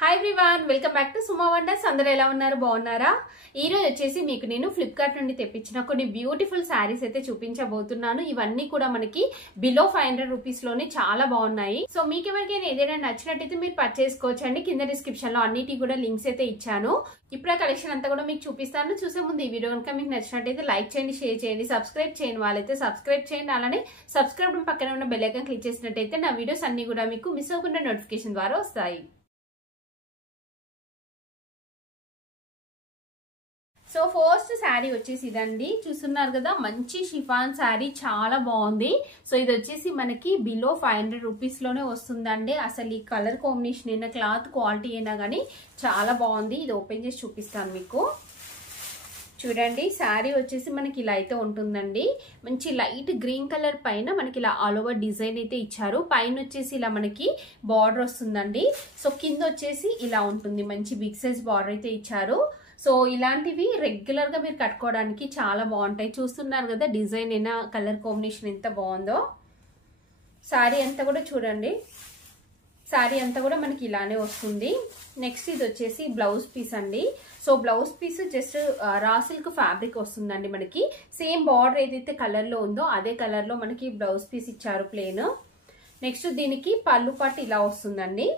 Hi everyone, welcome back to Suma wonders. అందరూ ఎలా ఉన్నారు? బాగున్నారా? ఈ రోజు వచ్చేసి మీకు నేను ఫ్లిప్కార్ట్ నుండి తెప్పించిన కొన్ని బ్యూటిఫుల్ శారీస్ అయితే చూపించబోతున్నాను. ఇవన్నీ కూడా మనకి బిలో 500 రూపీస్ లోనే చాలా బాగున్నాయి. సో మీకు ఎవరికైనా ఏదైనా నచ్చినట్టయితే మీరు పర్చేస్ చేసుకోవచ్చండి. కింద డిస్క్రిప్షన్ లో అన్నిటి కూడా లింక్స్ అయితే ఇచ్చాను. ఇప్పుడు ఆ కలెక్షన్ అంతా కూడా మీకు చూపిస్తాను. చూసే ముందు ఈ వీడియో కనుక మీకు నచ్చినట్టయితే లైక్ చేయండి, షేర్ చేయండి, సబ్స్క్రైబ్ చేయని వాళ్ళైతే సబ్స్క్రైబ్ చేయండి. అలానే సబ్స్క్రైబ్ పక్కన ఉన్న బెల్ ఐకాన్ క్లిక్ చేసినట్టయితే నా వీడియోస్ అన్ని కూడా మీకు మిస్ అవ్వకుండా నోటిఫికేషన్ ద్వారా వస్తాయి. సో ఫస్ట్ శారీ వచ్చేసి ఇదండి, చూస్తున్నారు కదా, మంచి షిఫాన్ శారీ, చాలా బాగుంది. సో ఇది వచ్చేసి మనకి బిలో 500 రూపీస్ లోనే వస్తుందండి. అసలు ఈ కలర్ కాంబినేషన్ అయినా క్లాత్ క్వాలిటీ అయినా కానీ చాలా బాగుంది. ఇది ఓపెన్ చేసి చూపిస్తాను మీకు. చూడండి, శారీ వచ్చేసి మనకి ఇలా అయితే ఉంటుందండి. మంచి లైట్ గ్రీన్ కలర్ పైన మనకి ఇలా ఆల్ ఓవర్ డిజైన్ అయితే ఇచ్చారు. పైన వచ్చేసి ఇలా మనకి బార్డర్ వస్తుందండి. సో కింద వచ్చేసి ఇలా ఉంటుంది, మంచి బిగ్ సైజ్ బార్డర్ అయితే ఇచ్చారు. సో ఇలాంటివి రెగ్యులర్ గా మీరు కట్టుకోవడానికి చాలా బాగుంటాయి. చూస్తున్నారు కదా డిజైన్ అయినా కలర్ కాంబినేషన్ ఎంత బాగుందో. శారీ అంతా కూడా చూడండి, శారీ అంతా కూడా మనకి ఇలానే వస్తుంది. నెక్స్ట్ ఇది వచ్చేసి బ్లౌజ్ పీస్ అండి. So blouse piece just raw silk fabric వస్తుందండి. మనకి సేమ్ బార్డర్ ఏదైతే కలర్ లో ఉందో అదే కలర్ లో మనకి బ్లౌజ్ పీస్ ఇచ్చారు ప్లేన్. నెక్స్ట్ దీనికి పళ్ళు పట్టు ఇలా వస్తుందండి.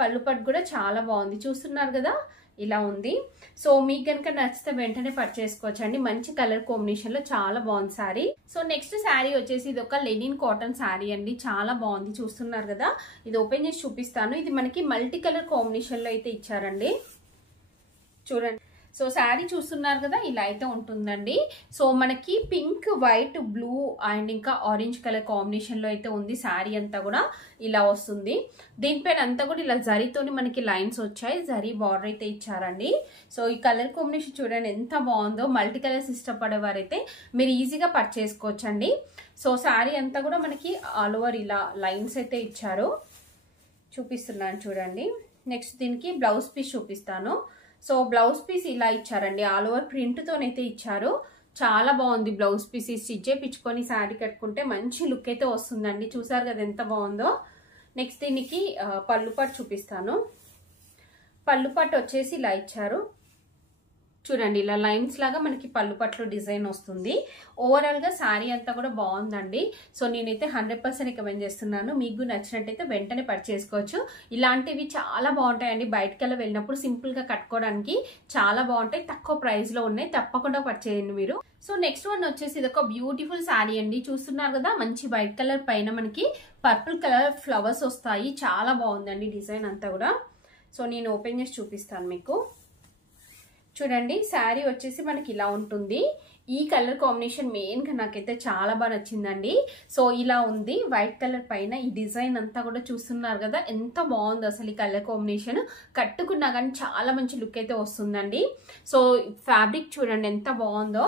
పళ్ళు పట్టు కూడా చాలా బాగుంది, చూస్తున్నారు కదా ఇలా ఉంది. సో మీకు కనుక నచ్చితే వెంటనే పర్చేస్ చేసుకోవచ్చు అండి. మంచి కలర్ కాంబినేషన్ లో చాలా బాగుంది శారీ. సో నెక్స్ట్ శారీ వచ్చేసి ఇది ఒక లెనిన్ కాటన్ శారీ అండి, చాలా బాగుంది. చూస్తున్నారు కదా, ఇది ఓపెన్ చేసి చూపిస్తాను. ఇది మనకి మల్టీ కలర్ కాంబినేషన్ లో అయితే ఇచ్చారండి. చూడండి, సో శారీ చూస్తున్నారు కదా ఇలా అయితే ఉంటుందండి. సో మనకి పింక్, వైట్, బ్లూ అండ్ ఇంకా ఆరెంజ్ కలర్ కాంబినేషన్ లో అయితే ఉంది. శారీ అంతా కూడా ఇలా వస్తుంది. దీనిపైన అంతా కూడా ఇలా జరీతోని మనకి లైన్స్ వచ్చాయి, జరీ బార్డర్ అయితే ఇచ్చారండి. సో ఈ కలర్ కాంబినేషన్ చూడండి ఎంత బాగుందో. మల్టీ కలర్స్ ఇష్టపడేవారైతే మీరు ఈజీగా పర్చేస్ చేసుకోవచ్చండి. సో శారీ అంతా కూడా మనకి ఆల్ ఓవర్ ఇలా లైన్స్ అయితే ఇచ్చారు, చూపిస్తున్నాను చూడండి. నెక్స్ట్ దీనికి బ్లౌజ్ పీస్ చూపిస్తాను. సో బ్లౌజ్ పీస్ ఇలా ఇచ్చారండి, ఆల్ ఓవర్ ప్రింట్ తోనైతే ఇచ్చారు. చాలా బాగుంది బ్లౌజ్ పీస్. స్టిచ్ చేయించుకొని శారీ కట్టుకుంటే మంచి లుక్ అయితే వస్తుందండి. చూసారు కదా ఎంత బాగుందో. నెక్స్ట్ దీనికి పళ్ళు పట్టు చూపిస్తాను. పళ్ళు పట్టు వచ్చేసి ఇలా ఇచ్చారు చూడండి, ఇలా లైన్స్ లాగా మనకి పళ్ళు పట్లు డిజైన్ వస్తుంది. ఓవరాల్ గా శారీ అంతా కూడా బాగుందండి. సో నేనైతే 100% రికమెండ్ చేస్తున్నాను. మీకు నచ్చినట్టయితే వెంటనే పర్చేస్ చేసుకోవచ్చు. ఇలాంటివి చాలా బాగుంటాయండి. బయటకెళ్ళి వెళ్ళినప్పుడు సింపుల్ గా కట్టుకోవడానికి చాలా బాగుంటాయి, తక్కువ ప్రైస్ లో ఉన్నాయి. తప్పకుండా పర్చేస్ చేయండి మీరు. సో నెక్స్ట్ వన్ వచ్చేసి ఇది ఒక బ్యూటిఫుల్ శారీ అండి. చూస్తున్నారు కదా, మంచి వైట్ కలర్ పైన మనకి పర్పుల్ కలర్ ఫ్లవర్స్ వస్తాయి. చాలా బాగుందండి డిజైన్ అంతా కూడా. సో నేను ఓపెన్ చేసి చూపిస్తాను మీకు. చూడండి, శారీ వచ్చేసి మనకి ఇలా ఉంటుంది. ఈ కలర్ కాంబినేషన్ మెయిన్ గా నాకైతే చాలా బాగా నచ్చిందండి. సో ఇలా ఉంది వైట్ కలర్ పైన ఈ డిజైన్ అంతా కూడా. చూస్తున్నారు కదా ఎంత బాగుందో అసలు ఈ కలర్ కాంబినేషన్. కట్టుకున్నా కానీ చాలా మంచి లుక్ అయితే వస్తుందండి. సో ఫ్యాబ్రిక్ చూడండి ఎంత బాగుందో.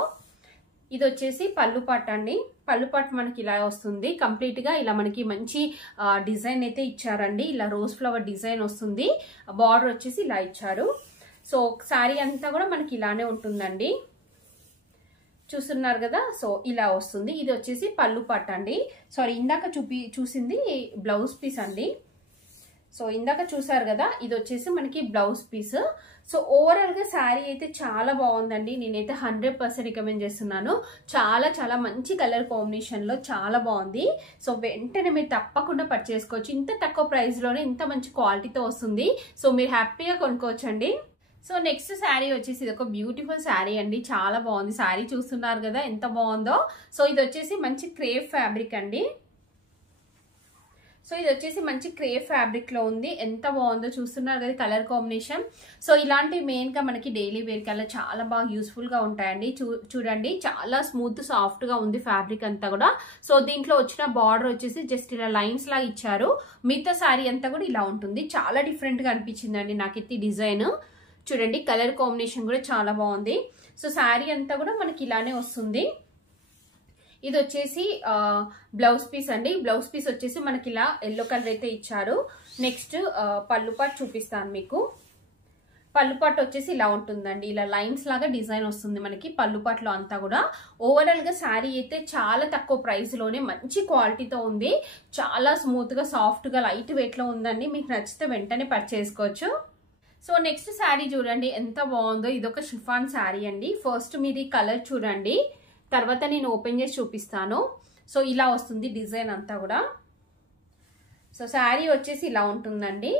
ఇది వచ్చేసి పళ్ళు పట్టు అండి. పళ్ళు పట్టు మనకి ఇలా వస్తుంది. కంప్లీట్ గా ఇలా మనకి మంచి డిజైన్ అయితే ఇచ్చారండి. ఇలా రోజ్ ఫ్లవర్ డిజైన్ వస్తుంది. బార్డర్ వచ్చేసి ఇలా ఇచ్చారు. సో శారీ అంతా కూడా మనకి ఇలానే ఉంటుందండి, చూస్తున్నారు కదా. సో ఇలా వస్తుంది. ఇది వచ్చేసి పళ్ళు పట్టు అండి. సారీ, ఇందాక చూసింది బ్లౌజ్ పీస్ అండి. సో ఇందాక చూసారు కదా, ఇది వచ్చేసి మనకి బ్లౌజ్ పీస్. సో ఓవరాల్ గా శారీ అయితే చాలా బాగుందండి. నేనైతే 100% రికమెండ్ చేస్తున్నాను. చాలా చాలా మంచి కలర్ కాంబినేషన్ లో చాలా బాగుంది. సో వెంటనే మీరు తప్పకుండా పర్చేస్ చేసుకోవచ్చు. ఇంత తక్కువ ప్రైస్ లోనే ఇంత మంచి క్వాలిటీతో వస్తుంది. సో మీరు హ్యాపీగా కొనుక్కోవచ్చండి. సో నెక్స్ట్ శారీ వచ్చేసి ఇది ఒక బ్యూటిఫుల్ శారీ అండి, చాలా బాగుంది. శారీ చూస్తున్నారు కదా ఎంత బాగుందో. సో ఇది వచ్చేసి మంచి క్రేప్ ఫ్యాబ్రిక్ అండి. సో ఇది వచ్చేసి మంచి క్రేప్ ఫ్యాబ్రిక్ లో ఉంది. ఎంత బాగుందో చూస్తున్నారు కదా కలర్ కాంబినేషన్. సో ఇలాంటివి మెయిన్ గా మనకి డైలీ వేర్ కల్లా చాలా బాగా యూస్ఫుల్ గా ఉంటాయండి. చూడండి, చాలా స్మూత్ సాఫ్ట్ గా ఉంది ఫ్యాబ్రిక్ అంతా కూడా. సో దీంట్లో వచ్చిన బార్డర్ వచ్చేసి జస్ట్ ఇలా లైన్స్ లాగా ఇచ్చారు. మిగతా శారీ అంతా కూడా ఇలా ఉంటుంది. చాలా డిఫరెంట్ గా అనిపించిందండి నాకైతే డిజైన్. చూడండి, కలర్ కాంబినేషన్ కూడా చాలా బాగుంది. సో శారీ అంతా కూడా మనకి ఇలానే వస్తుంది. ఇది వచ్చేసి బ్లౌజ్ పీస్ అండి. బ్లౌజ్ పీస్ వచ్చేసి మనకి ఇలా ఎల్లో కలర్ అయితే ఇచ్చారు. నెక్స్ట్ పళ్ళు పట్టు చూపిస్తాను మీకు. పళ్ళు పట్టు వచ్చేసి ఇలా ఉంటుందండి. ఇలా లైన్స్ లాగా డిజైన్ వస్తుంది మనకి పళ్ళు పట్టులో అంతా కూడా. ఓవరాల్ గా శారీ అయితే చాలా తక్కువ ప్రైస్ లోనే మంచి క్వాలిటీతో ఉంది. చాలా స్మూత్ గా సాఫ్ట్ గా లైట్ వెయిట్ లో ఉందండి. మీకు నచ్చితే వెంటనే పర్చేస్ చేసుకోవచ్చు. సో నెక్స్ట్ శారీ చూడండి ఎంత బాగుందో. ఇదొక షిఫాన్ శారీ అండి. ఫస్ట్ మీరు ఈ కలర్ చూడండి, తర్వాత నేను ఓపెన్ చేసి చూపిస్తాను. సో ఇలా వస్తుంది డిజైన్ అంతా కూడా. సో శారీ వచ్చేసి ఇలా ఉంటుందండి,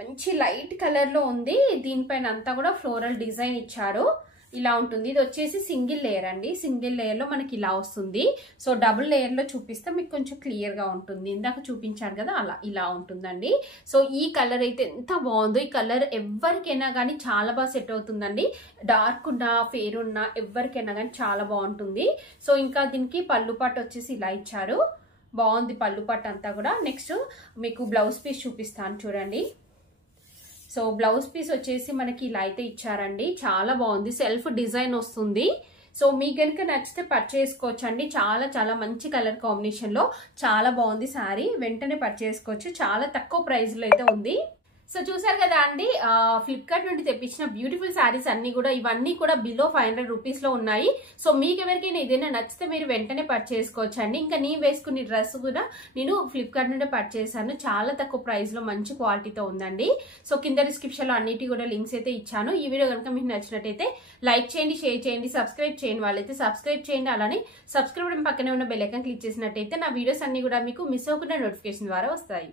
మంచి లైట్ కలర్ లో ఉంది. దీనిపైన అంతా కూడా ఫ్లోరల్ డిజైన్ ఇచ్చారు. ఇలా ఉంటుంది. ఇది వచ్చేసి సింగిల్ లేయర్ అండి. సింగిల్ లేయర్ లో మనకి ఇలా వస్తుంది. సో డబుల్ లేయర్ లో చూపిస్తే మీకు కొంచెం క్లియర్ గా ఉంటుంది. ఇందాక చూపించాను కదా, అలా ఇలా ఉంటుందండి. సో ఈ కలర్ అయితే ఎంత బాగుందో. ఈ కలర్ ఎవరికైనా కానీ చాలా బాగా సెట్ అవుతుందండి. డార్క్ ఉన్నా ఫేర్ ఉన్నా ఎవరికైనా కానీ చాలా బాగుంటుంది. సో ఇంకా దీనికి పళ్ళు పాటు వచ్చేసి ఇలా ఇచ్చారు, బాగుంది పళ్ళు పాటు అంతా కూడా. నెక్స్ట్ మీకు బ్లౌజ్ పీస్ చూపిస్తాను చూడండి. సో బ్లౌజ్ పీస్ వచ్చేసి మనకి ఇలా అయితే ఇచ్చారండి, చాలా బాగుంది. సెల్ఫ్ డిజైన్ వస్తుంది. సో మీకు కనుక నచ్చితే పర్చేస్ చేసుకోవచ్చు అండి. చాలా చాలా మంచి కలర్ కాంబినేషన్ లో చాలా బాగుంది శారీ. వెంటనే పర్చేస్ చేసుకోవచ్చు, చాలా తక్కువ ప్రైస్ లో అయితే ఉంది. సో చూసారు కదా అండి, ఫ్లిప్కార్ట్ నుండి తెప్పించిన బ్యూటిఫుల్ శారీస్ అన్ని కూడా, ఇవన్నీ కూడా బిలో 500 రూపీస్ లో ఉన్నాయి. సో మీకు ఎవరికైనా ఏదైనా నచ్చితే మీరు వెంటనే పర్చేస్ చేసుకోవచ్చు అండి. ఇంకా నేను వేసుకునే డ్రెస్ కూడా నేను ఫ్లిప్కార్ట్ నుండి పర్చేస్ చేశాను, చాలా తక్కువ ప్రైస్ లో మంచి క్వాలిటీతో ఉందండి. సో కింద డిస్క్రిప్షన్ లో అన్నిటి కూడా లింక్స్ అయితే ఇచ్చాను. ఈ వీడియో కనుక మీకు నచ్చినట్టయితే లైక్ చేయండి, షేర్ చేయండి, సబ్స్క్రైబ్ చేయండి వాళ్ళైతే సబ్స్క్రైబ్ చేయండి. అలానే సబ్స్క్రైబ్ పక్కనే ఉన్న బెల్ ఐకాన్ క్లిక్ చేసినట్టయితే నా వీడియోస్ అన్ని కూడా మీకు మిస్ అవ్వకుండా నోటిఫికేషన్ ద్వారా వస్తాయి.